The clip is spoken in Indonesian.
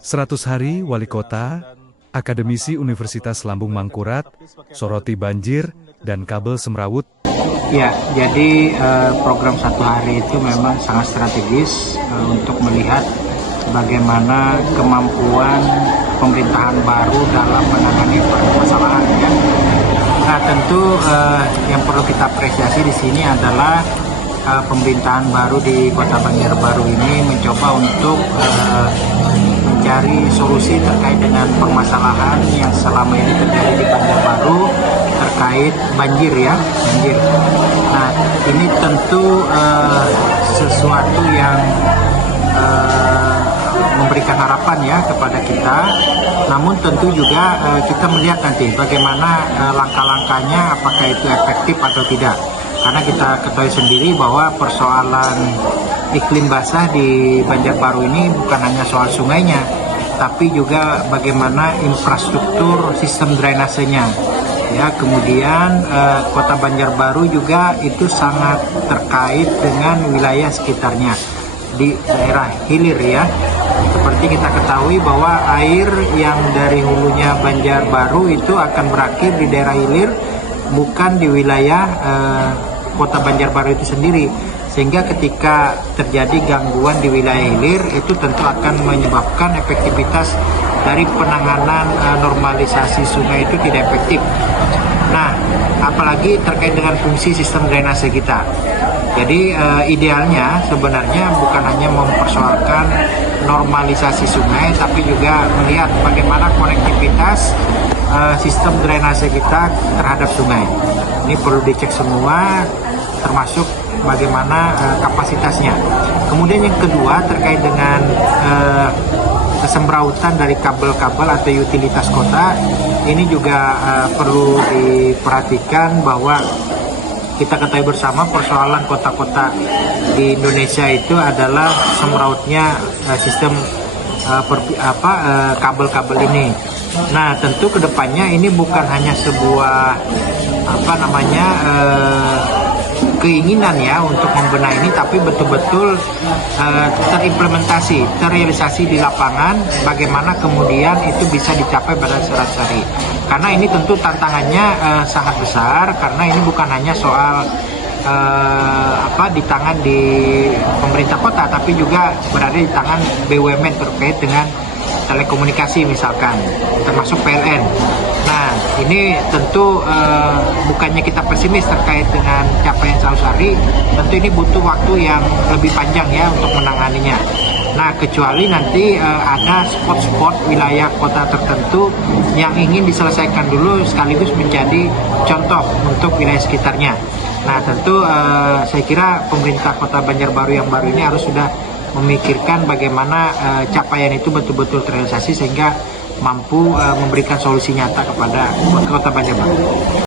100 hari Wali Kota, Akademisi Universitas Lambung Mangkurat, soroti banjir dan kabel semrawut. Ya, jadi program 1 hari itu memang sangat strategis untuk melihat bagaimana kemampuan pemerintahan baru dalam menangani permasalahan. Ya. Nah, tentu yang perlu kita apresiasi di sini adalah pemerintahan baru di Kota Banjarbaru ini mencoba untuk mencari solusi terkait dengan permasalahan yang selama ini terjadi di Banjarbaru terkait banjir ya, banjir. Nah, ini tentu sesuatu yang memberikan harapan ya kepada kita. Namun tentu juga kita melihat nanti bagaimana langkah-langkahnya, apakah itu efektif atau tidak. Karena kita ketahui sendiri bahwa persoalan iklim basah di Banjarbaru ini bukan hanya soal sungainya, tapi juga bagaimana infrastruktur sistem drainasenya. Ya, kemudian Kota Banjarbaru juga itu sangat terkait dengan wilayah sekitarnya di daerah hilir ya. Seperti kita ketahui bahwa air yang dari hulunya Banjarbaru itu akan berakhir di daerah hilir, bukan di wilayah Kota Banjarbaru itu sendiri. Sehingga ketika terjadi gangguan di wilayah hilir, itu tentu akan menyebabkan efektivitas dari penanganan normalisasi sungai itu tidak efektif. Nah, apalagi terkait dengan fungsi sistem drainase kita. Jadi idealnya sebenarnya bukan hanya mempersoalkan normalisasi sungai, tapi juga melihat bagaimana konektivitas sistem drainase kita terhadap sungai. Ini perlu dicek semua, termasuk bagaimana kapasitasnya. Kemudian yang kedua terkait dengan kesembrautan dari kabel-kabel atau utilitas kota, ini juga perlu diperhatikan bahwa kita ketahui bersama persoalan kota-kota di Indonesia itu adalah semrautnya sistem kabel-kabel ini. Nah, tentu kedepannya ini bukan hanya sebuah keinginan ya untuk membenahi ini, tapi betul-betul terrealisasi di lapangan, bagaimana kemudian itu bisa dicapai pada 100 hari. Karena ini tentu tantangannya sangat besar, karena ini bukan hanya soal di tangan di pemerintah kota, tapi juga berada di tangan BUMN terkait dengan telekomunikasi misalkan, termasuk PLN. Nah, ini tentu bukannya kita pesimis terkait dengan capaian 100 hari, tentu ini butuh waktu yang lebih panjang ya untuk menanganinya. Nah, kecuali nanti ada spot-spot wilayah kota tertentu yang ingin diselesaikan dulu sekaligus menjadi contoh untuk wilayah sekitarnya. Nah, tentu saya kira pemerintah Kota Banjarbaru yang baru ini harus sudah memikirkan bagaimana capaian itu betul-betul terrealisasi sehingga mampu memberikan solusi nyata kepada Kota Banjarbaru.